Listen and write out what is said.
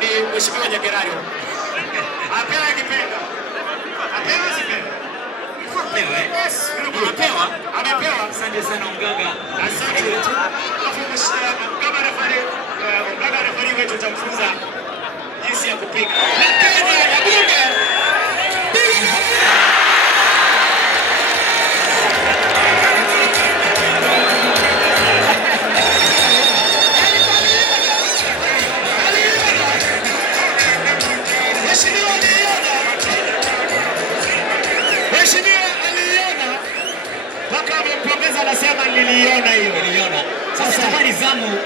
ni Mheshimiwa Nyagerayo. Apewa kipenda. Apewa sipenda. Yes, amepewa. Amepewa. Asante sana mganga. Asante. Kama refari wetu tutamfunza jinsi ya kupiga. Kenya ya bunge. Mheshimiwa aliona mpaka amempongeza, anasema niliona hiyo. Sasa ni zamu